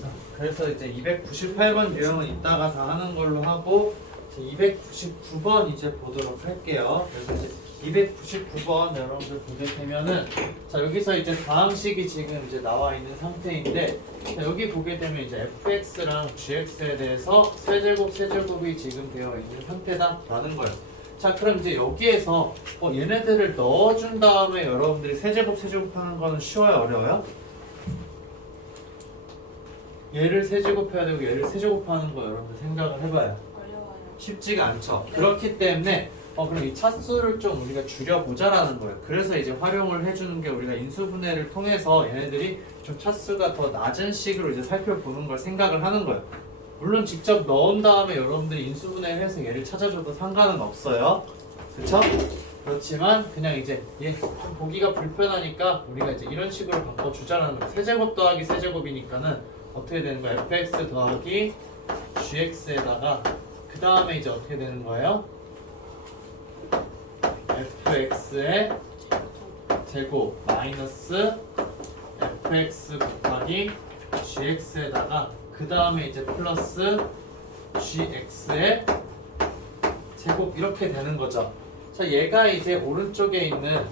자, 그래서 이제 298번 유형은 이따가 다 하는 걸로 하고 299번 이제 보도록 할게요. 그래서 이제 299번 여러분들 보게 되면은 자 여기서 이제 다항식이 지금 이제 나와 있는 상태인데 자, 여기 보게 되면 이제 fx랑 gx에 대해서 세제곱이 지금 되어 있는 상태다라는 거예요. 자 그럼 이제 여기에서 얘네들을 넣어준 다음에 여러분들이 세제곱 하는 거는 쉬워요 어려워요? 얘를 세제곱해야 되고 얘를 세제곱하는 거 여러분들 생각을 해봐요. 어려워요. 쉽지가 않죠. 그렇기 때문에 그럼 이 차수를 좀 우리가 줄여보자라는 거예요. 그래서 이제 활용을 해주는 게 우리가 인수분해를 통해서 얘네들이 좀 차수가 더 낮은 식으로 이제 살펴보는 걸 생각을 하는 거예요. 물론 직접 넣은 다음에 여러분들이 인수분해를 해서 얘를 찾아줘도 상관은 없어요. 그쵸? 그렇지만 그냥 이제 얘 좀 보기가 불편하니까 우리가 이제 이런 식으로 바꿔주자라는 거예요. 세제곱 더하기 세제곱이니까는 어떻게 되는 거예요? fx 더하기 gx에다가 그 다음에 이제 어떻게 되는 거예요? fx의 제곱 마이너스 fx 곱하기 gx에다가 그 다음에 이제 플러스 gx의 제곱 이렇게 되는 거죠. 자 얘가 이제 오른쪽에 있는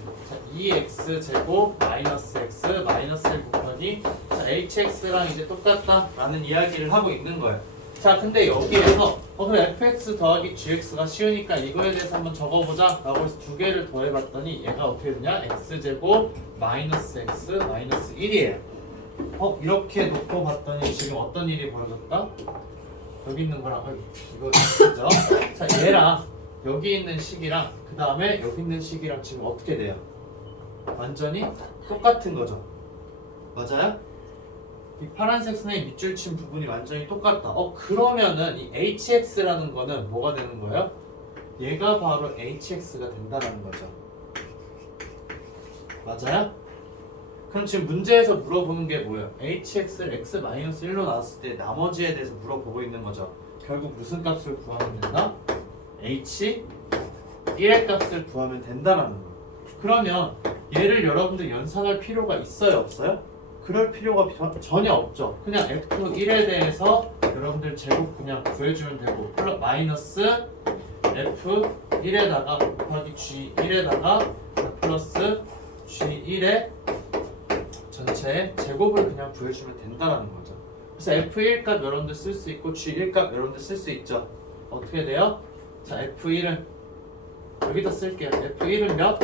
2x 제곱 마이너스 x 마이너스 1 곱하기 자, hx랑 이제 똑같다라는 이야기를 하고 있는 거예요. 자 근데 여기에서 그럼 fx 더하기 gx가 쉬우니까 이거에 대해서 한번 적어보자 라고 해서 두 개를 더해봤더니 얘가 어떻게 되냐 x제곱 마이너스 x 마이너스 1이에요. 이렇게 놓고 봤더니 지금 어떤 일이 벌어졌다? 여기 있는 거랑 이거 그죠? 자 얘랑 여기 있는 식이랑 그 다음에 여기 있는 식이랑 지금 어떻게 돼요? 완전히 똑같은 거죠. 맞아요? 이 파란색 선의 밑줄 친 부분이 완전히 똑같다. 그러면은 이 hx라는 거는 뭐가 되는 거예요? 얘가 바로 hx가 된다는 거죠. 맞아요? 그럼 지금 문제에서 물어보는 게 뭐예요? hx를 x-1로 나눴을 때 나머지에 대해서 물어보고 있는 거죠. 결국 무슨 값을 구하면 된다? h 1의 값을 구하면 된다라는 거예요. 그러면 얘를 여러분들 연산할 필요가 있어요? 없어요? 그럴 필요가 전혀 없죠. 그냥 f1에 대해서 여러분들 제곱 그냥 구해주면 되고 마이너스 f1에다가 곱하기 g1에다가 플러스 g1의 전체 제곱을 그냥 구해주면 된다라는 거죠. 그래서 f1 값 여러분들 쓸 수 있고 g1 값 여러분들 쓸 수 있죠. 어떻게 돼요? 자 f1은 여기다 쓸게요. f1은 몇?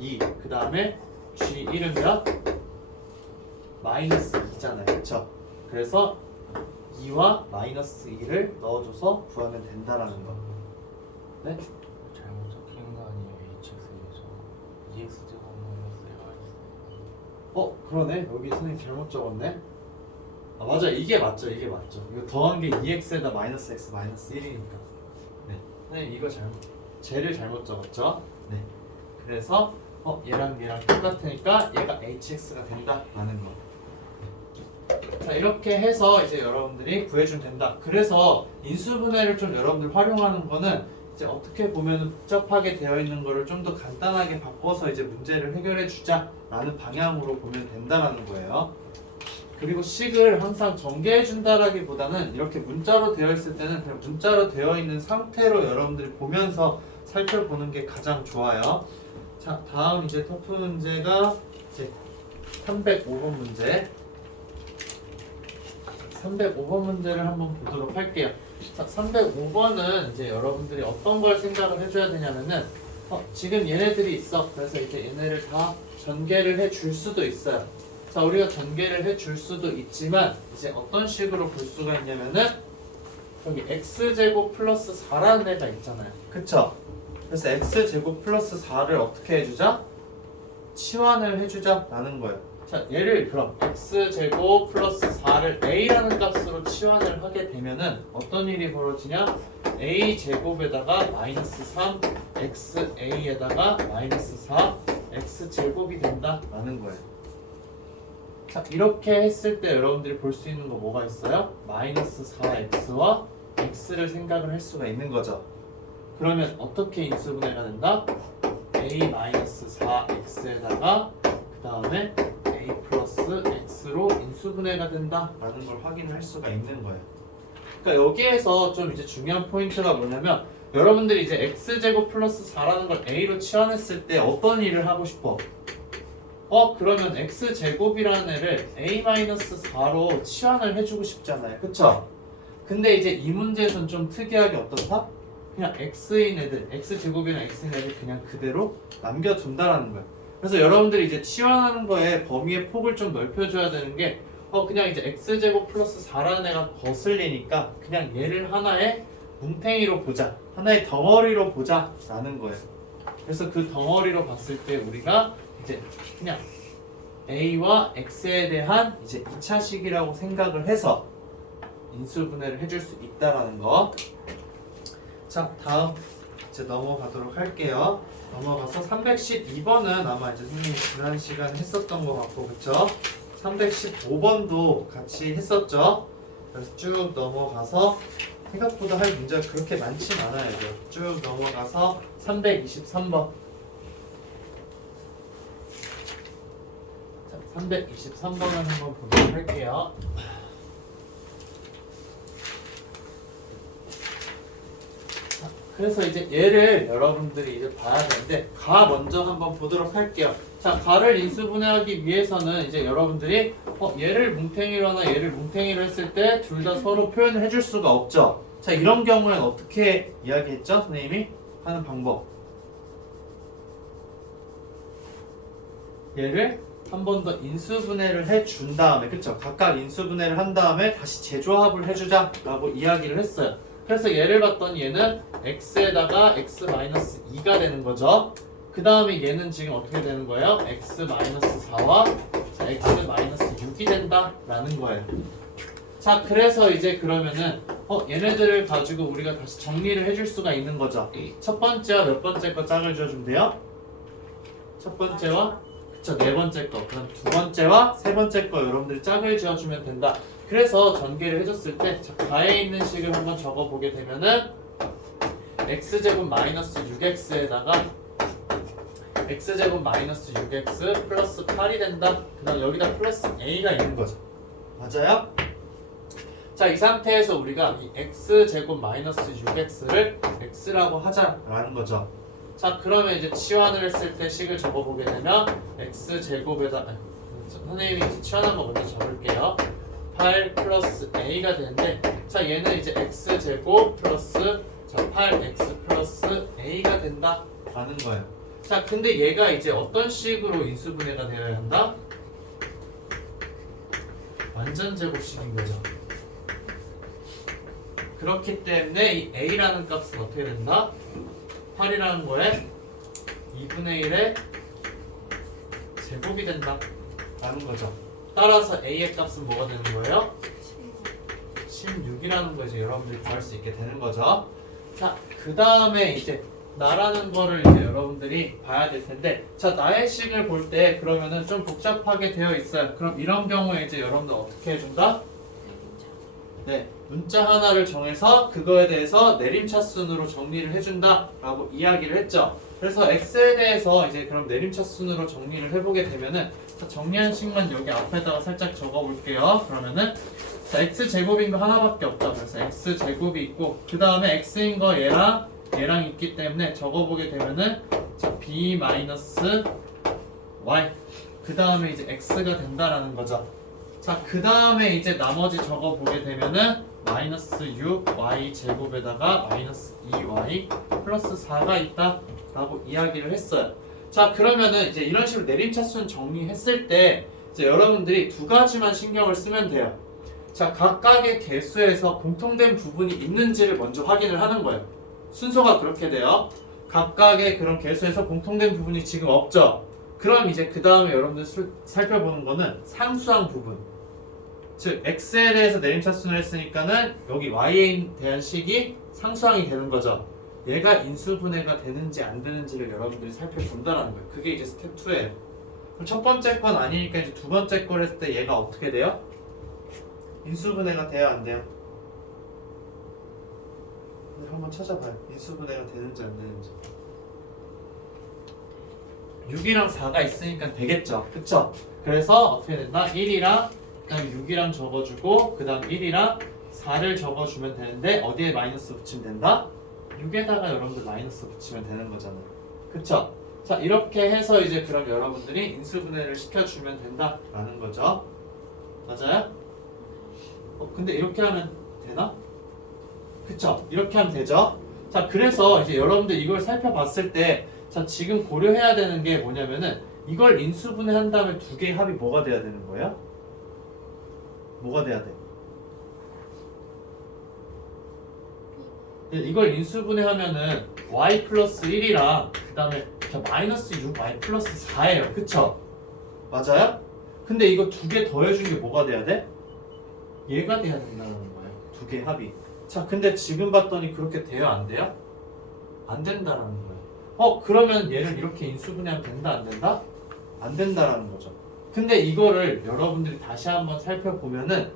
2. 그 다음에 g1은 몇? 마이너스 2잖아요. 그쵸? 그래서 2와 마이너스 2를 넣어줘서 구하면 된다라는 거. 네? 잘못 적힌 거 아니에요? hx에서 2x 제곱 마이너스 1가 그러네. 여기 선생님 잘못 적었네. 맞아. 이게 맞죠. 이게 맞죠. 이거 더한 게 2x에다 마이너스 x 마이너스 1이니까. 네. 선생님 이거 쟤를 잘못 적었죠. 네. 그래서 얘랑 똑같으니까 얘가 hx가 된다라는 거. 자 이렇게 해서 이제 여러분들이 구해주면 된다. 그래서 인수분해를 좀 여러분들 활용하는 거는 이제 어떻게 보면 복잡하게 되어 있는 거를 좀 더 간단하게 바꿔서 이제 문제를 해결해 주자라는 방향으로 보면 된다라는 거예요. 그리고 식을 항상 전개해 준다라기보다는 이렇게 문자로 되어 있을 때는 그냥 문자로 되어 있는 상태로 여러분들이 보면서 살펴보는 게 가장 좋아요. 자 다음 이제 터프 문제가 이제 305번 문제. 305번 문제를 한번 보도록 할게요. 자, 305번은 이제 여러분들이 어떤 걸 생각을 해줘야 되냐면은 지금 얘네들이 있어. 그래서 이제 얘네를 다 전개를 해줄 수도 있어요. 자, 우리가 전개를 해줄 수도 있지만 이제 어떤 식으로 볼 수가 있냐면은 여기 x제곱 플러스 4라는 애가 있잖아요. 그쵸? 그래서 x제곱 플러스 4를 어떻게 해주자? 치환을 해주자 라는 거예요. 자, 얘를 그럼 x제곱 플러스 4를 a라는 값으로 치환을 하게 되면은 어떤 일이 벌어지냐? a제곱에다가 마이너스 3, xa에다가 마이너스 4, x제곱이 된다라는 거예요. 자, 이렇게 했을 때 여러분들이 볼 수 있는 거 뭐가 있어요? 마이너스 4x와 x를 생각을 할 수가 있는 거죠. 그러면 어떻게 인수분해가 된다? a 마이너스 4x에다가 그 다음에 a 플러스 x로 인수 인수분해가 된다라는 걸 확인을 할 수가 있는 거예요. 그러니까 여기에서 좀 이제 중요한 포인트가 뭐냐면 여러분들이 이제 x제곱 플러스 4라는 걸 a로 치환했을 때 어떤 일을 하고 싶어? 그러면 x제곱이라는 애를 a-4로 치환을 해주고 싶잖아요. 그쵸? 근데 이제 이 문제에서는 좀 특이하게 어떻다? 그냥 x인 애들, x제곱이랑 x인 애들 그냥 그대로 남겨둔다라는 거야. 그래서 여러분들이 이제 치환하는 거에 범위의 폭을 좀 넓혀줘야 되는 게 그냥 이제 x제곱 플러스 4라는 애가 거슬리니까 그냥 얘를 하나의 뭉탱이로 보자, 하나의 덩어리로 보자 라는 거예요. 그래서 그 덩어리로 봤을 때 우리가 이제 그냥 a와 x에 대한 이제 2차식이라고 생각을 해서 인수분해를 해줄 수 있다라는 거. 자, 다음 이제 넘어가도록 할게요. 넘어가서 312번은 아마 이제 선생님이 지난 시간에 했었던 것 같고, 그쵸? 315번도 같이 했었죠? 그래서 쭉 넘어가서 생각보다 할 문제가 그렇게 많진 않아요. 쭉 넘어가서 323번. 자, 323번을 한번 보도록 할게요. 그래서 이제 얘를 여러분들이 이제 봐야 되는데 가 먼저 한번 보도록 할게요. 자, 가를 인수분해하기 위해서는 이제 여러분들이 얘를 뭉탱이로 하나 얘를 뭉탱이로 했을 때 둘 다 서로 표현을 해줄 수가 없죠. 자, 이런 경우에는 어떻게 이야기했죠? 선생님이 하는 방법. 얘를 한 번 더 인수분해를 해준 다음에, 그쵸? 각각 인수분해를 한 다음에 다시 재조합을 해주자 라고 이야기를 했어요. 그래서 얘를 봤더니 얘는 x에다가 x-2가 되는 거죠. 그 다음에 얘는 지금 어떻게 되는 거예요? x-4와 x-6이 된다 라는 거예요. 자, 그래서 이제 그러면은 얘네들을 가지고 우리가 다시 정리를 해줄 수가 있는 거죠. 첫 번째와 몇 번째 거 짝을 지어주면 돼요? 첫 번째와 그쵸, 네 번째 거. 그럼 두 번째와 세 번째 거 여러분들이 짝을 지어주면 된다. 그래서 전개를 해줬을 때 가에 있는 식을 한번 적어보게 되면은 x제곱 마이너스 6x에다가 x제곱 마이너스 6x 플러스 8이 된다. 그 다음 여기다 플러스 a가 있는 거죠. 맞아요? 자, 이 상태에서 우리가 이 x제곱 마이너스 6x를 x라고 하자라는 거죠. 자, 그러면 이제 치환을 했을 때 식을 적어보게 되면 x제곱에다 선생님이 이제 치환한 거 먼저 적을게요. 8 플러스 a가 되는데, 자, 얘는 이제 x제곱 플러스 8x 플러스 a가 된다 라는 거예요. 자, 근데 얘가 이제 어떤 식으로 인수분해가 되어야 한다? 완전 제곱식인 거죠. 그렇기 때문에 이 a라는 값은 어떻게 된다? 8이라는 거에 2분의 1의 제곱이 된다 라는 거죠. 따라서 a의 값은 뭐가 되는 거예요? 16이라는 거 이제 여러분들이 구할 수 있게 되는 거죠. 자, 그 다음에 이제 나라는 거를 이제 여러분들이 봐야 될 텐데, 자, 나의 식을 볼 때 그러면은 좀 복잡하게 되어 있어요. 그럼 이런 경우에 이제 여러분들 어떻게 해준다? 네, 문자 하나를 정해서 그거에 대해서 내림차순으로 정리를 해준다 라고 이야기를 했죠. 그래서 x에 대해서 이제 그럼 내림차순으로 정리를 해보게 되면은, 정리한 식만 여기 앞에다가 살짝 적어볼게요. 그러면은 자, x제곱인 거 하나밖에 없죠. 그래서 x제곱이 있고 그 다음에 x인 거 얘랑 있기 때문에 적어보게 되면은 자, b 마이너스 y 그 다음에 이제 x가 된다라는 거죠. 자, 그 다음에 이제 나머지 적어보게 되면은 마이너스 6y 제곱에다가 마이너스 2y 플러스 4가 있다 라고 이야기를 했어요. 자, 그러면은 이제 이런 식으로 내림차순 정리했을 때 이제 여러분들이 두 가지만 신경을 쓰면 돼요. 자, 각각의 개수에서 공통된 부분이 있는지를 먼저 확인을 하는 거예요. 순서가 그렇게 돼요. 각각의 그런 개수에서 공통된 부분이 지금 없죠. 그럼 이제 그 다음에 여러분들 살펴보는 거는 상수항 부분. 즉 x에 대해서 내림차순을 했으니까는 여기 y에 대한 식이 상수항이 되는 거죠. 얘가 인수분해가 되는지 안 되는지를 여러분들이 살펴본다는 거예요. 그게 이제 스텝 2예요. 그럼 첫 번째 건 아니니까 이제 두 번째 걸 했을 때 얘가 어떻게 돼요? 인수분해가 돼야 안 돼요? 한번 찾아봐요. 인수분해가 되는지 안 되는지. 6이랑 4가 있으니까 되겠죠. 그쵸? 그래서 어떻게 된다? 1이랑 그다음에 6이랑 적어주고 그다음 1이랑 4를 적어주면 되는데 어디에 마이너스 붙이면 된다? 6에다가 여러분들 마이너스 붙이면 되는 거잖아요. 그쵸? 자 이렇게 해서 이제 그럼 여러분들이 인수분해를 시켜주면 된다라는 거죠. 맞아요? 근데 이렇게 하면 되나? 그쵸? 이렇게 하면 되죠? 자 그래서 이제 여러분들 이걸 살펴봤을 때 자 지금 고려해야 되는 게 뭐냐면은 이걸 인수분해한 다음에 두 개의 합이 뭐가 돼야 되는 거예요? 뭐가 돼야 돼? 이걸 인수분해하면은 y 플러스 1이랑 그 다음에 마이너스 6y 플러스 4예요. 그쵸? 맞아요? 근데 이거 두 개 더해준 게 뭐가 돼야 돼? 얘가 돼야 된다는 거예요. 두 개 합이. 자 근데 지금 봤더니 그렇게 돼요? 안 돼요? 안 된다라는 거예요. 그러면 얘를 이렇게 인수분해하면 된다? 안 된다? 안 된다라는 거죠. 근데 이거를 여러분들이 다시 한번 살펴보면은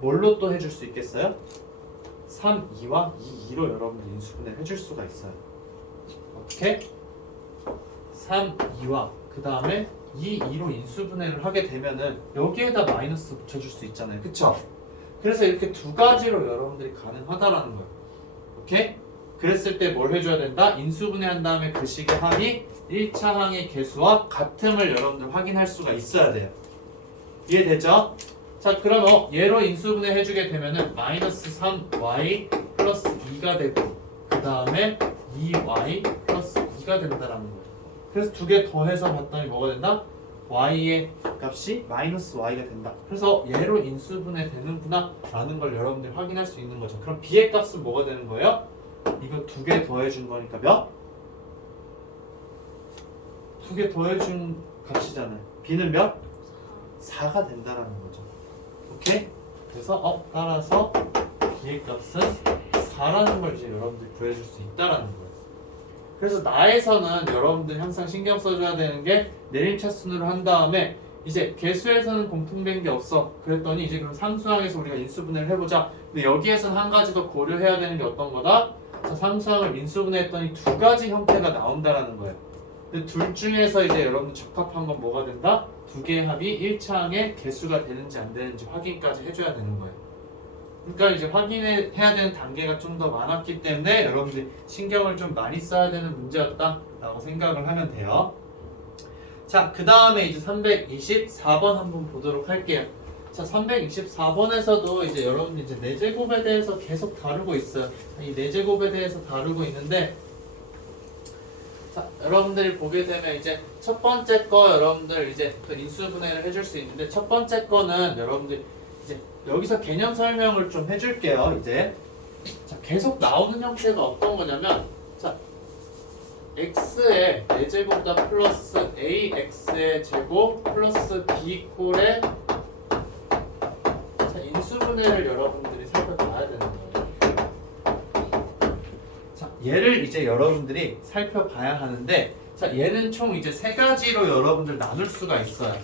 뭘로 또 해줄 수 있겠어요? 3, 2와 2, 2로 여러분들 인수분해를 해줄 수가 있어요. 어떻게? 3, 2와 그 다음에 2, 2로 인수분해를 하게 되면은 여기에다 마이너스 붙여줄 수 있잖아요. 그쵸? 그래서 이렇게 두 가지로 여러분들이 가능하다라는 거예요. 오케이? 그랬을 때 뭘 해줘야 된다? 인수분해한 다음에 그 식의 합이 1차 항의 개수와 같음을 여러분들 확인할 수가 있어야 돼요. 이해되죠? 자 그럼 얘로 인수분해 해주게 되면은 마이너스 3y 플러스 2가 되고 그 다음에 2y 플러스 2가 된다라는 거예요. 그래서 두 개 더해서 봤더니 뭐가 된다? y의 값이 마이너스 y가 된다. 그래서 얘로 인수분해 되는구나 라는 걸 여러분들이 확인할 수 있는 거죠. 그럼 b의 값은 뭐가 되는 거예요? 이거 두 개 더해준 거니까 몇? 두 개 더해준 값이잖아요. b는 몇? 4가 된다라는 거죠. 오케이? 그래서 따라서 b의 값은 4라는 걸 이제 여러분들이 구해줄 수 있다라는 거예요. 그래서 나에서는 여러분들이 항상 신경 써줘야 되는 게 내림차순으로 한 다음에 이제 개수에서는 공통된 게 없어. 그랬더니 이제 그럼 상수항에서 우리가 인수분해를 해보자. 근데 여기에서는 한 가지 더 고려해야 되는 게 어떤 거다? 자, 상수항을 인수분해했더니 두 가지 형태가 나온다라는 거예요. 근데 둘 중에서 이제 여러분 적합한 건 뭐가 된다? 두 개의 합이 1차항의 개수가 되는지 안 되는지 확인까지 해줘야 되는 거예요. 그러니까 이제 확인해야 되는 단계가 좀 더 많았기 때문에 여러분들이 신경을 좀 많이 써야 되는 문제였다라고 생각을 하면 돼요. 자, 그 다음에 이제 324번 한번 보도록 할게요. 자, 324번에서도 이제 여러분들 이제 4제곱에 대해서 계속 다루고 있어요. 이 4제곱에 대해서 다루고 있는데 자, 여러분들이 보게 되면 이제 첫 번째 거 여러분들 이제 그 인수분해를 해줄 수 있는데 첫 번째 거는 여러분들 이제 여기서 개념 설명을 좀 해줄게요. 이제 자, 계속 나오는 형태가 어떤 거냐면 자, x의 4제곱다 플러스 ax의 제곱 플러스 b 꼴의 자, 인수분해를 여러분들이 살펴봐야 되는 거예요. 자, 얘를 이제 여러분들이 살펴봐야 하는데 자, 얘는 총 이제 세 가지로 여러분들 나눌 수가 있어요.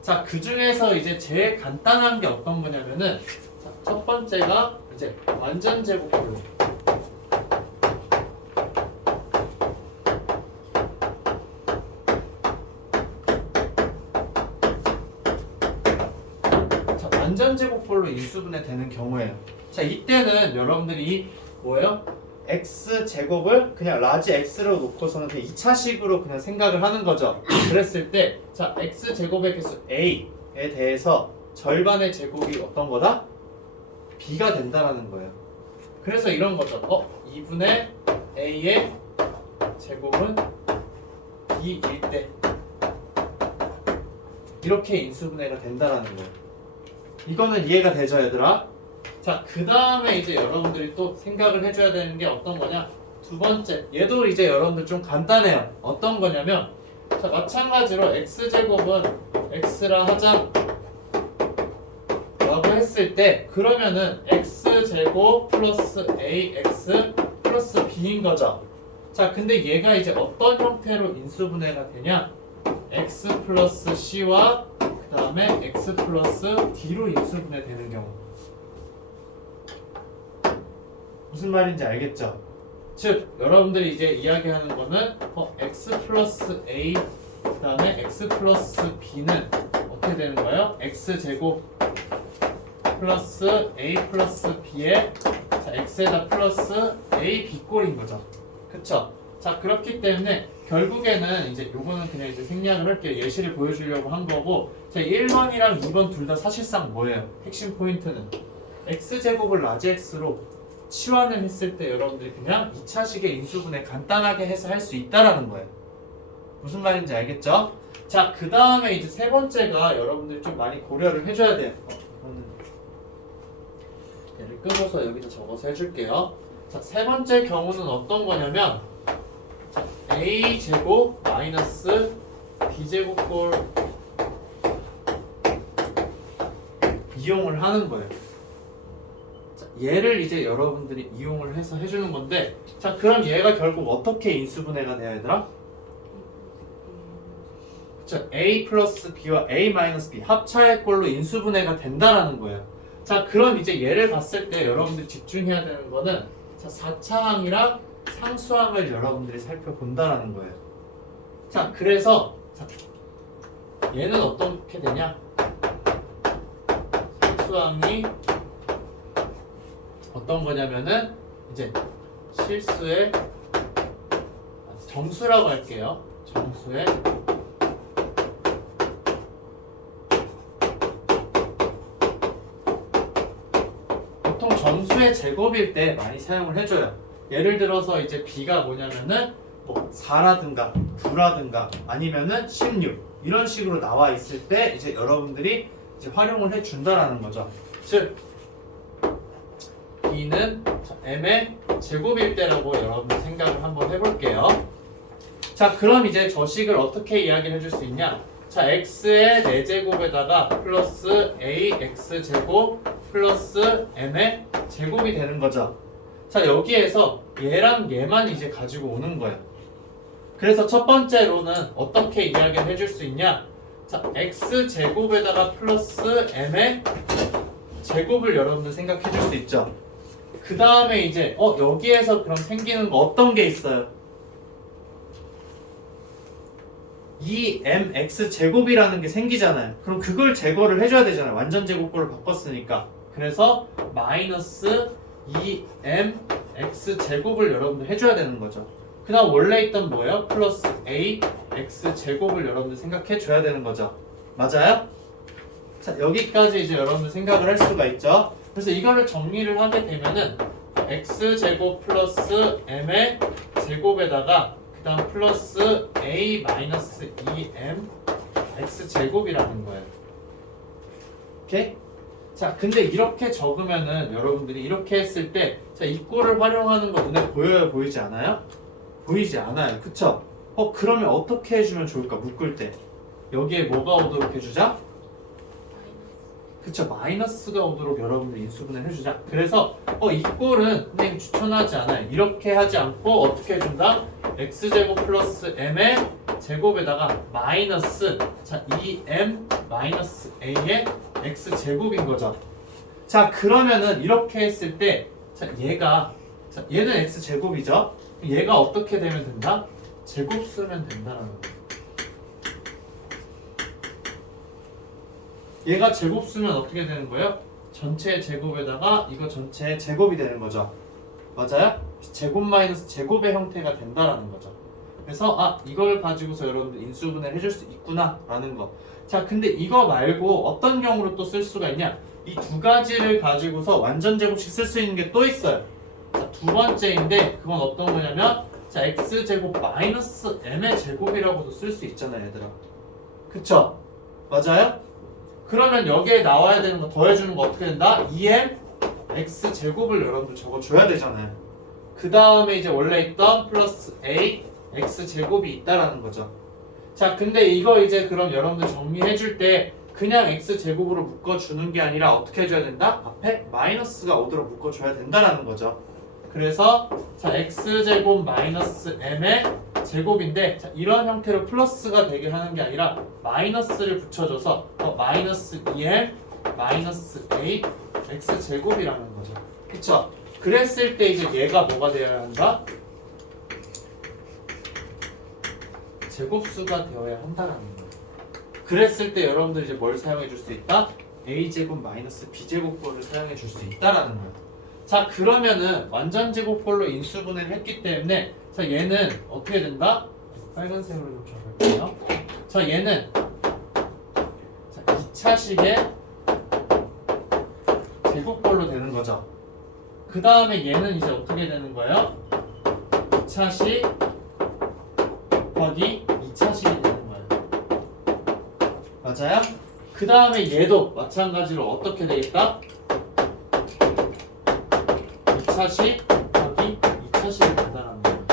자, 그 중에서 이제 제일 간단한 게 어떤 거냐면은 자, 첫 번째가 이제 완전 제곱꼴로. 자, 완전 제곱꼴로 인수분해 되는 경우에요. 자, 이때는 여러분들이 뭐예요? x 제곱을 그냥 라지 x로 놓고서는 그냥 2차식으로 그냥 생각을 하는 거죠. 그랬을 때 자, x 제곱의 개수 a에 대해서 절반의 제곱이 어떤 거다? b가 된다라는 거예요. 그래서 이런 거죠. 2분의 a의 제곱은 b일 때 이렇게 인수분해가 된다라는 거예요. 이거는 이해가 되죠, 얘들아? 자, 그 다음에 이제 여러분들이 또 생각을 해줘야 되는 게 어떤 거냐? 두 번째, 얘도 이제 여러분들 좀 간단해요. 어떤 거냐면 자, 마찬가지로 x제곱은 x라 하자 라고 했을 때 그러면은 x제곱 플러스 ax 플러스 b인 거죠. 자, 근데 얘가 이제 어떤 형태로 인수분해가 되냐? x 플러스 c와 그 다음에 x 플러스 d로 인수분해 되는 경우. 무슨 말인지 알겠죠? 즉 여러분들이 이제 이야기하는 거는 x 플러스 a 그 다음에 x 플러스 b는 어떻게 되는 거예요? x 제곱 플러스 a 플러스 b에 자 x에다 플러스 a b 꼴인 거죠. 그쵸? 자 그렇기 때문에 결국에는 이제 요거는 그냥 이제 생략을 할게요. 예시를 보여주려고 한 거고 자 1번이랑 2번 둘 다 사실상 뭐예요? 핵심 포인트는 x제곱을 라지 x로 치환을 했을 때 여러분들이 그냥 2차식의 인수분해 간단하게 해서 할 수 있다라는 거예요. 무슨 말인지 알겠죠? 자, 그 다음에 이제 세 번째가 여러분들이 좀 많이 고려를 해줘야 돼요. 얘를 끊어서 여기다 적어서 해줄게요. 자, 세 번째 경우는 어떤 거냐면 자, a제곱 마이너스 b제곱 꼴 이용을 하는 거예요. 자, 얘를 이제 여러분들이 이용을 해서 해주는 건데 자, 그럼 얘가 결국 어떻게 인수분해가 돼야 되더라? 그쵸? a 플러스 b와 a 마이너스 b 합차의 꼴로 인수분해가 된다라는 거예요. 자, 그럼 이제 얘를 봤을 때 여러분들이 집중해야 되는 거는 자, 4차항이랑 상수항을 여러분들이 살펴본다라는 거예요. 자, 그래서 자, 얘는 어떻게 되냐? 상수항이 어떤 거냐면은 이제 실수의 정수라고 할게요. 정수의 보통 정수의 제곱일 때 많이 사용을 해줘요. 예를 들어서 이제 b가 뭐냐면은 뭐 4라든가 9라든가 아니면은 16 이런 식으로 나와 있을 때 이제 여러분들이 이제 활용을 해준다라는 거죠. 즉 b는 m의 제곱일 때라고 여러분들 생각을 한번 해볼게요. 자, 그럼 이제 저 식을 어떻게 이야기를 해줄 수 있냐? 자, x의 4제곱에다가 플러스 ax제곱 플러스 m의 제곱이 되는 거죠. 자, 여기에서 얘랑 얘만 이제 가지고 오는 거예요. 그래서 첫 번째로는 어떻게 이야기를 해줄 수 있냐? 자, x제곱에다가 플러스 m의 제곱을 여러분들 생각해 줄 수 있죠. 그 다음에 이제 여기에서 그럼 생기는 거 어떤 게 있어요? 이 mx 제곱이라는 게 생기잖아요. 그럼 그걸 제거를 해줘야 되잖아요. 완전 제곱꼴로 바꿨으니까. 그래서 마이너스 2mx 제곱을 여러분들 해줘야 되는 거죠. 그 다음 원래 있던 뭐예요? 플러스 a x 제곱을 여러분들 생각해 줘야 되는 거죠. 맞아요? 자, 여기까지 이제 여러분들 생각을 할 수가 있죠. 그래서 이거를 정리를 하게 되면은 x 제곱 플러스 m의 제곱에다가 그 다음 플러스 a 마이너스 2m x 제곱이라는 거예요. 오케이? 자, 근데 이렇게 적으면은 여러분들이 이렇게 했을 때 자, 이 꼴을 활용하는 거 눈에 보여요? 보이지 않아요? 보이지 않아요. 그쵸? 그러면 어떻게 해주면 좋을까? 묶을 때 여기에 뭐가 오도록 해주자? 그쵸? 마이너스가 오도록 여러분들 인수분해 해주자. 그래서 이 꼴은 선생님 추천하지 않아요. 이렇게 하지 않고 어떻게 해준다? x제곱 플러스 m의 제곱에다가 마이너스 자 2m 마이너스 a의 x제곱인 거죠. 자, 그러면은 이렇게 했을 때 자, 얘가 자, 얘는 x제곱이죠. 얘가 어떻게 되면 된다? 제곱 쓰면 된다라는 거예요. 얘가 제곱 쓰면 어떻게 되는 거예요? 전체의 제곱에다가 이거 전체의 제곱이 되는 거죠. 맞아요? 제곱 마이너스 제곱의 형태가 된다라는 거죠. 그래서 이걸 가지고서 여러분들 인수분해를 해줄 수 있구나 라는 거. 자, 근데 이거 말고 어떤 경우로 또 쓸 수가 있냐? 이 두 가지를 가지고서 완전 제곱식 쓸 수 있는 게 또 있어요. 자, 두 번째인데 그건 어떤 거냐면 자, x제곱 마이너스 m의 제곱이라고도 쓸 수 있잖아요, 얘들아. 그쵸? 맞아요? 그러면 여기에 나와야 되는 거 더해주는 거 어떻게 된다? 2m x제곱을 여러분들 적어줘야 되잖아요. 그 다음에 이제 원래 있던 플러스 a x제곱이 있다라는 거죠. 자, 근데 이거 이제 그럼 여러분들 정리해줄 때 그냥 x제곱으로 묶어주는 게 아니라 어떻게 해줘야 된다? 앞에 마이너스가 오도록 묶어줘야 된다라는 거죠. 그래서 자, x제곱 마이너스 m의 제곱인데 자, 이런 형태로 플러스가 되게 하는 게 아니라 마이너스를 붙여줘서 마이너스 2m 마이너스 a x제곱이라는 거죠. 그쵸? 그랬을 때 이제 얘가 뭐가 되어야 한다? 제곱수가 되어야 한다라는 거예요. 그랬을 때 여러분들 이제 뭘 사용해 줄 수 있다? a제곱 마이너스 b제곱꼴을 사용해 줄 수 있다라는 거예요. 자 그러면은 완전 제곱꼴로 인수분해를 했기 때문에 자 얘는 어떻게 된다? 빨간색으로 좀 적을게요. 자 얘는 자 2차식의 제곱꼴로 되는 거죠. 그 다음에 얘는 이제 어떻게 되는 거예요? 2차식 곱하기 2차식이 되는 거예요. 맞아요? 그 다음에 얘도 마찬가지로 어떻게 되겠다? 2차식 곱하기 2차식이 된다는 거예요.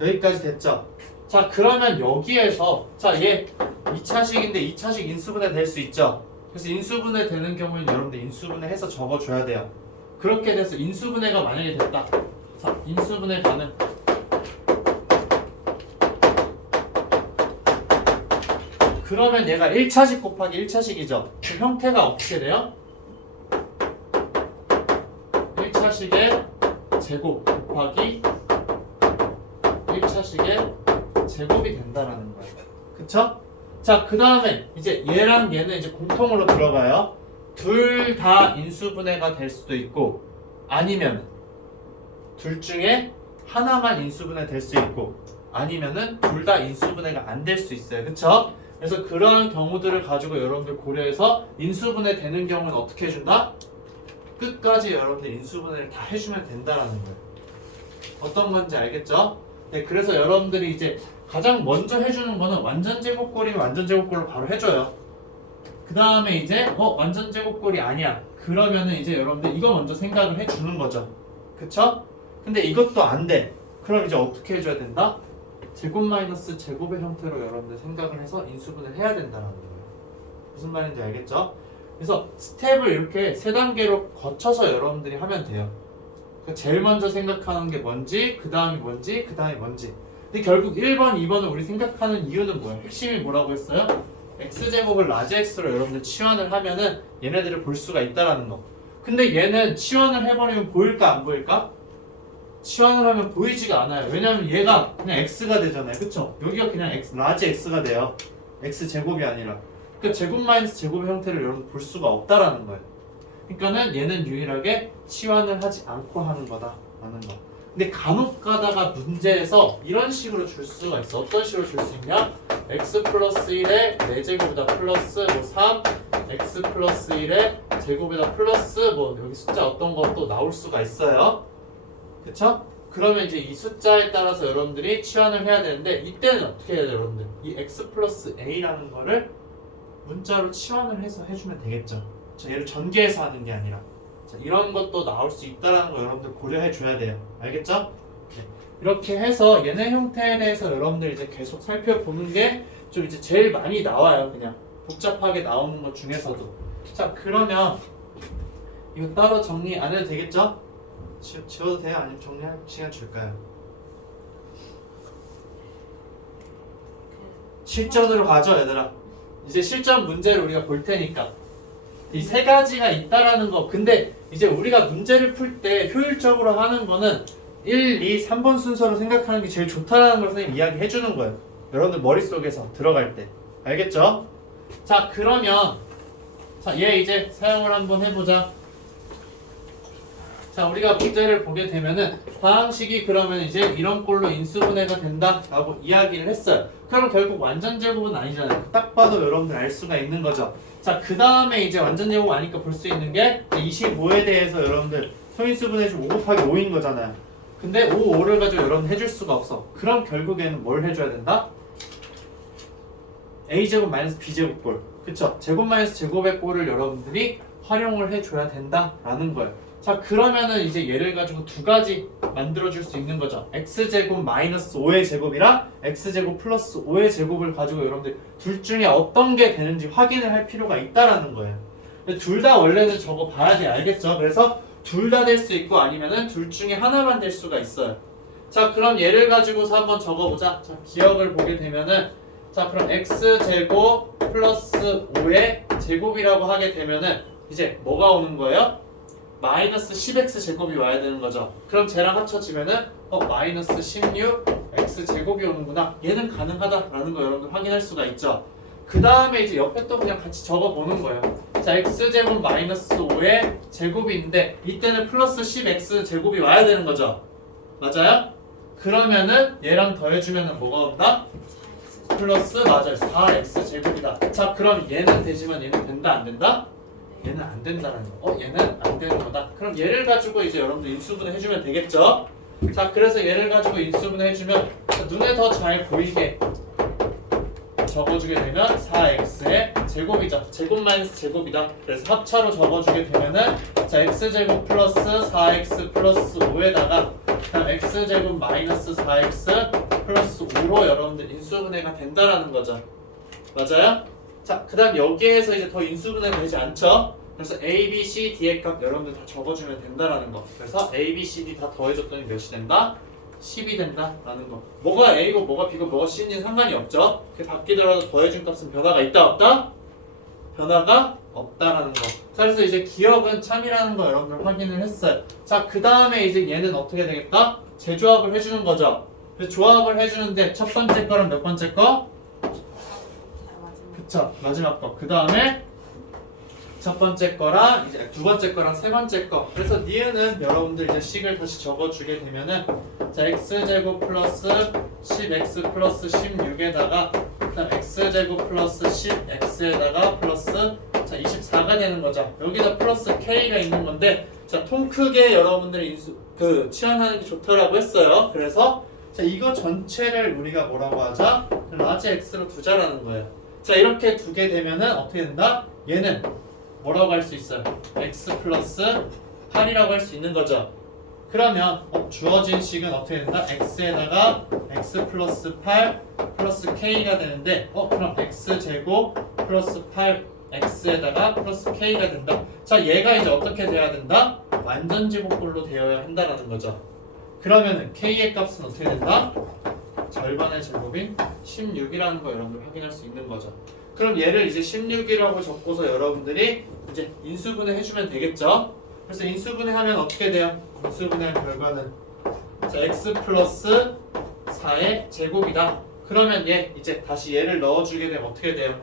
여기까지 됐죠? 자 그러면 여기에서 자 얘 2차식인데 2차식 인수분해 될 수 있죠? 그래서 인수분해 되는 경우에는 여러분들 인수분해 해서 적어줘야 돼요. 그렇게 돼서 인수분해가 만약에 됐다. 자 인수분해 가능. 그러면 얘가 1차식 곱하기 1차식이죠. 그 형태가 어떻게 돼요? 1차식의 제곱 곱하기 1차식의 제곱이 된다라는 거예요. 그쵸? 자, 그 다음에 이제 얘랑 얘는 이제 공통으로 들어가요. 둘 다 인수분해가 될 수도 있고 아니면 둘 중에 하나만 인수분해 될 수 있고 아니면은 둘 다 인수분해가 안 될 수 있어요. 그쵸? 그래서 그러한 경우들을 가지고 여러분들 고려해서 인수분해 되는 경우는 어떻게 해준다? 끝까지 여러분들 인수분해를 다 해주면 된다라는 거예요. 어떤 건지 알겠죠? 네, 그래서 여러분들이 이제 가장 먼저 해주는 거는 완전 제곱꼴이면 완전 제곱꼴로 바로 해줘요. 그 다음에 이제 완전 제곱꼴이 아니야. 그러면은 이제 여러분들 이거 먼저 생각을 해주는 거죠. 그쵸? 근데 이것도 안 돼. 그럼 이제 어떻게 해줘야 된다? 제곱 마이너스 제곱의 형태로 여러분들 생각을 해서 인수분해를 해야 된다는 거예요. 무슨 말인지 알겠죠? 그래서 스텝을 이렇게 세 단계로 거쳐서 여러분들이 하면 돼요. 그러니까 제일 먼저 생각하는 게 뭔지, 그 다음이 뭔지, 그 다음이 뭔지. 근데 결국 1번, 2번을 우리 생각하는 이유는 뭐야? 핵심이 뭐라고 했어요? x제곱을 라지 x로 여러분들 치환을 하면은 얘네들을 볼 수가 있다라는 거. 근데 얘는 치환을 해버리면 보일까 안 보일까? 치환을 하면 보이지가 않아요. 왜냐면 얘가 그냥 x가 되잖아요. 그쵸? 여기가 그냥 라지 x가 돼요. x제곱이 아니라. 그러니까 제곱 마이너스 제곱의 형태를 여러분 볼 수가 없다라는 거예요. 그러니까는 얘는 유일하게 치환을 하지 않고 하는 거다라는 거. 근데 간혹 가다가 문제에서 이런 식으로 줄 수가 있어. 어떤 식으로 줄 수 있냐? x 플러스 1에 4제곱이다 플러스 뭐 3, x 플러스 1에 제곱이다 플러스 뭐 여기 숫자 어떤 것도 나올 수가 있어요. 그쵸? 그러면 이제 이 숫자에 따라서 여러분들이 치환을 해야 되는데 이때는 어떻게 해야 돼요, 여러분들? 이 x 플러스 a라는 거를 문자로 치환을 해서 해주면 되겠죠. 자, 얘를 전개해서 하는 게 아니라 자, 이런 것도 나올 수 있다는 거 여러분들 고려해 줘야 돼요. 알겠죠? 네. 이렇게 해서 얘네 형태에 대해서 여러분들 이제 계속 살펴보는 게 좀 이제 제일 많이 나와요. 그냥 복잡하게 나오는 것 중에서도. 자, 그러면 이거 따로 정리 안 해도 되겠죠? 지워도 돼요? 아니면 정리할 시간 줄까요? 실전으로 가죠, 얘들아. 이제 실전 문제를 우리가 볼 테니까 이 세 가지가 있다라는 거. 근데 이제 우리가 문제를 풀 때 효율적으로 하는 거는 1, 2, 3번 순서로 생각하는 게 제일 좋다라는 걸 선생님 이야기 해주는 거예요. 여러분들 머릿속에서 들어갈 때. 알겠죠? 자, 그러면 자, 얘 이제 사용을 한번 해보자. 자, 우리가 문제를 보게 되면은 다항식이 그러면 이제 이런 꼴로 인수분해가 된다라고 이야기를 했어요. 그럼 결국 완전 제곱은 아니잖아요. 딱 봐도 여러분들 알 수가 있는 거죠. 자, 그 다음에 이제 완전 제곱 아니까 볼 수 있는 게 25에 대해서 여러분들 소인수분해 좀 5 곱하기 5인 거잖아요. 근데 5, 5를 가지고 여러분 해줄 수가 없어. 그럼 결국에는 뭘 해줘야 된다? a제곱 마이너스 b제곱 꼴. 그쵸? 제곱 마이너스 제곱의 꼴을 여러분들이 활용을 해줘야 된다라는 거예요. 자, 그러면은 이제 얘를 가지고 두 가지 만들어줄 수 있는 거죠. x제곱 마이너스 5의 제곱이랑 x제곱 플러스 5의 제곱을 가지고 여러분들 둘 중에 어떤 게 되는지 확인을 할 필요가 있다라는 거예요. 둘 다 원래는 저거 봐야 돼. 알겠죠? 그래서 둘 다 될 수 있고 아니면은 둘 중에 하나만 될 수가 있어요. 자, 그럼 얘를 가지고서 한번 적어보자. 자, 기억을 보게 되면은 자, 그럼 x제곱 플러스 5의 제곱이라고 하게 되면은 이제 뭐가 오는 거예요? 마이너스 10x 제곱이 와야 되는 거죠. 그럼 쟤랑 합쳐지면은 마이너스 16x 제곱이 오는구나. 얘는 가능하다라는 거 여러분들 확인할 수가 있죠. 그 다음에 이제 옆에 또 그냥 같이 적어보는 거예요. 자, x제곱 마이너스 5의 제곱이 있는데 이때는 플러스 10x 제곱이 와야 되는 거죠. 맞아요? 그러면은 얘랑 더해주면은 뭐가 온다? 플러스 맞아요. 4x 제곱이다. 자, 그럼 얘는 되지만 얘는 된다 안 된다? 얘는 안 된다는 거. 얘는 안 되는 거다. 그럼 얘를 가지고 이제 여러분들 인수분해 해주면 되겠죠? 자, 그래서 얘를 가지고 인수분해 해주면 눈에 더 잘 보이게 적어주게 되면 4x의 제곱이죠. 제곱 마이너스 제곱이다. 그래서 합차로 적어주게 되면은 자, x제곱 플러스 4x 플러스 5에다가 그다음 x제곱 마이너스 4x 플러스 5로 여러분들 인수분해가 된다라는 거죠. 맞아요? 자, 그 다음 여기에서 이제 더 인수분해가 되지 않죠? 그래서 a, b, c, d의 값 여러분들 다 적어주면 된다라는 거. 그래서 a, b, c, d 다 더해줬더니 몇이 된다? 10이 된다라는 거. 뭐가 a고 뭐가 b고 뭐가 c인지는 상관이 없죠? 그 바뀌더라도 더해준 값은 변화가 있다 없다? 변화가 없다라는 거. 자, 그래서 이제 기억은 참이라는 거 여러분들 확인을 했어요. 자, 그 다음에 이제 얘는 어떻게 되겠다? 재조합을 해주는 거죠. 그래서 조합을 해주는데 첫 번째 거랑 몇 번째 거? 그쵸, 마지막 거. 그 다음에 첫 번째 거랑 이제 두 번째 거랑 세 번째 거. 그래서 니은은 여러분들 이제 식을 다시 적어주게 되면은 자, x제곱 플러스 10x 플러스 16에다가 그다음 x제곱 플러스 10x에다가 플러스 자 24가 되는 거죠. 여기다 플러스 k가 있는 건데 자, 통 크게 여러분들이 치환하는 게 좋다라고 했어요. 그래서 자, 이거 전체를 우리가 뭐라고 하자? 라지 x로 두자라는 거예요. 자, 이렇게 두게 되면은 어떻게 된다? 얘는 뭐라고 할 수 있어요? x 플러스 8이라고 할 수 있는 거죠. 그러면 주어진 식은 어떻게 된다? x에다가 x 플러스 8 플러스 k가 되는데 그럼 x제곱 플러스 8x에다가 플러스 k가 된다. 자, 얘가 이제 어떻게 돼야 된다? 완전 제곱꼴로 되어야 한다는 거죠. 그러면은 k의 값은 어떻게 된다? 절반의 제곱인 16이라는 거 여러분들 확인할 수 있는 거죠. 그럼 얘를 이제 16이라고 적고서 여러분들이 이제 인수분해 해주면 되겠죠? 그래서 인수분해 하면 어떻게 돼요? 인수분해한 결과는 자, x 플러스 4의 제곱이다. 그러면 얘 이제 다시 얘를 넣어주게 되면 어떻게 돼요?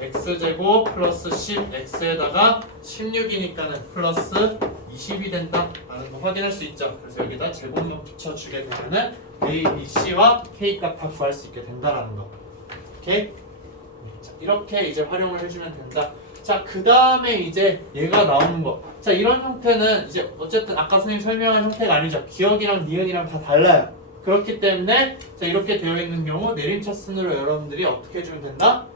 x제곱 플러스 10x에다가 16이니까는 플러스 20이 된다라는 거 확인할 수 있죠. 그래서 여기다 제곱만 붙여주게 되면은 a, b, c와 k 값 다 구할 수 있게 된다라는 거. 오케이? 자, 이렇게 이제 활용을 해주면 된다. 자, 그 다음에 이제 얘가 나오는 거. 자, 이런 형태는 이제 어쨌든 아까 선생님 설명한 형태가 아니죠. 기억이랑 니은이랑 다 달라요. 그렇기 때문에 자, 이렇게 되어 있는 경우 내림차순으로 여러분들이 어떻게 해주면 된다?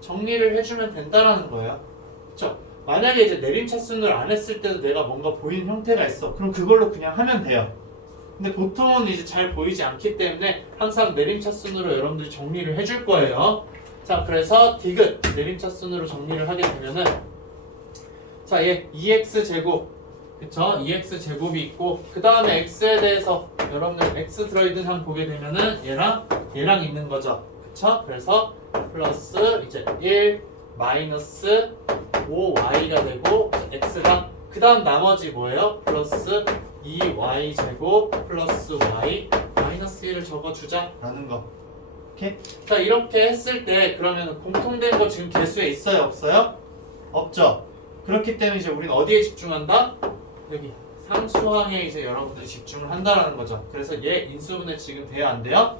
정리를 해주면 된다라는 거예요. 그렇죠? 만약에 이제 내림차순을 안 했을 때도 내가 뭔가 보이는 형태가 있어. 그럼 그걸로 그냥 하면 돼요. 근데 보통은 이제 잘 보이지 않기 때문에 항상 내림차순으로 여러분들이 정리를 해줄 거예요. 자, 그래서 디귿 내림차순으로 정리를 하게 되면은 자, 얘 2x 제곱 그쵸? 2x 제곱이 있고 그 다음에 x에 대해서 여러분들 x 들어있는 한 보게 되면은 얘랑 있는 거죠. 그쵸? 그래서 플러스 이제 1 마이너스 5y가 되고 x가 그 다음 나머지 뭐예요? 플러스 2y 제곱 플러스 y 마이너스 1을 적어주자 라는 거. 오케이? 자, 이렇게 했을 때 그러면 공통된 거 지금 개수에 있어요? 없어요? 없죠? 그렇기 때문에 이제 우리는 어디에 집중한다? 여기 상수항에 이제 여러분들이 집중을 한다라는 거죠. 그래서 얘 인수분해 지금 돼요? 안 돼요?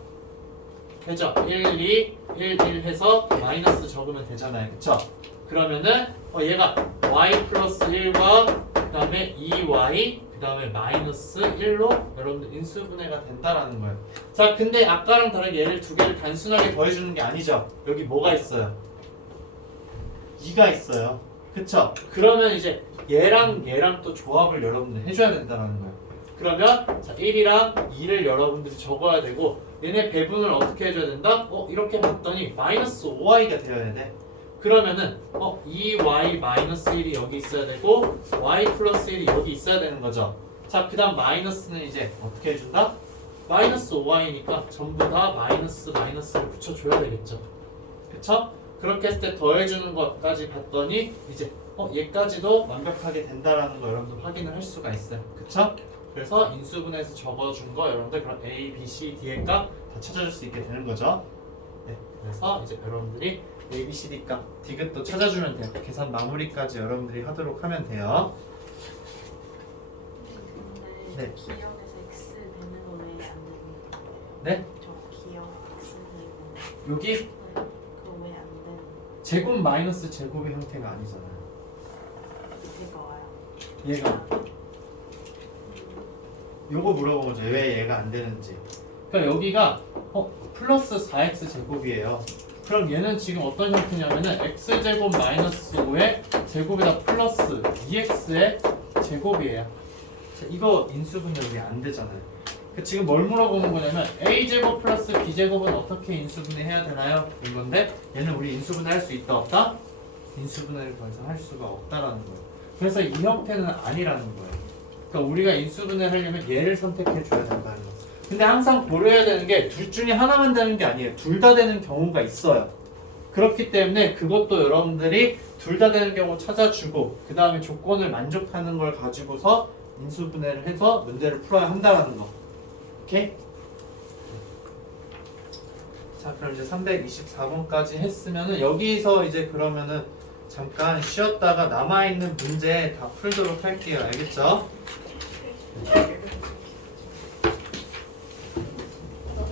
되죠? 1, 2, 1, 1 해서 마이너스 적으면 되잖아요. 그쵸? 그러면은 얘가 y 플러스 1과 그 다음에 2y 그 다음에 마이너스 1로 여러분들 인수분해가 된다라는 거예요. 자, 근데 아까랑 다르게 얘를 두 개를 단순하게 더해주는 게 아니죠. 여기 뭐가 있어요? 2가 있어요. 그쵸? 그러면 이제 얘랑 또 조합을 여러분들 해줘야 된다는 거예요. 그러면 자, 1이랑 2를 여러분들이 적어야 되고 얘네 배분을 어떻게 해줘야 된다? 이렇게 봤더니 마이너스 5y가 되어야 돼. 그러면은 2y 마이너스 1이 여기 있어야 되고 y 플러스 1이 여기 있어야 되는 거죠. 자, 그 다음 마이너스는 이제 어떻게 해준다? 마이너스 5y니까 전부 다 마이너스를 붙여줘야 되겠죠. 그쵸? 그렇게 했을 때 더해주는 것까지 봤더니 이제 얘까지도 완벽하게 된다라는 거 여러분들 확인을 할 수가 있어요. 그쵸? 그래서 인수분해에서 적어준 거 여러분들 그럼 A, B, C, D의 값 다 찾아줄 수 있게 되는 거죠. 네, 그래서 이제 여러분들이 A, B, C, D 값 디귿도 찾아주면 돼요. 계산 마무리까지 여러분들이 하도록 하면 돼요. 근데 네. 기억에서 X 되는 거 왜 안 되는 거예요? 네? 저 기억 X 되고 여기 그거 왜 안 되는 거예요? 제곱 마이너스 제곱의 형태가 아니잖아요. 얘가 와요. 얘가 요거 물어본 거죠. 왜 얘가 안 되는지. 그러니까 여기가 플러스 4x 제곱이에요. 그럼 얘는 지금 어떤 형태냐면은 x제곱 마이너스 5의 제곱에다 플러스 2x의 제곱이에요. 자, 이거 인수분해이 안 되잖아요. 그 지금 뭘 물어보는 거냐면 a제곱 플러스 b제곱은 어떻게 인수분해 해야 되나요? 이건데 얘는 우리 인수분해 할 수 있다 없다? 인수분해를 더 이상 할 수가 없다라는 거예요. 그래서 이 형태는 아니라는 거예요. 그러니까 우리가 인수분해 하려면 얘를 선택해 줘야 된다는 거. 근데 항상 고려해야 되는 게 둘 중에 하나만 되는 게 아니에요. 둘 다 되는 경우가 있어요. 그렇기 때문에 그것도 여러분들이 둘 다 되는 경우 찾아주고 그 다음에 조건을 만족하는 걸 가지고서 인수분해를 해서 문제를 풀어야 한다는 거. 오케이? 자, 그럼 이제 324번까지 했으면은 여기서 이제 그러면은 잠깐 쉬었다가 남아있는 문제 다 풀도록 할게요. 알겠죠?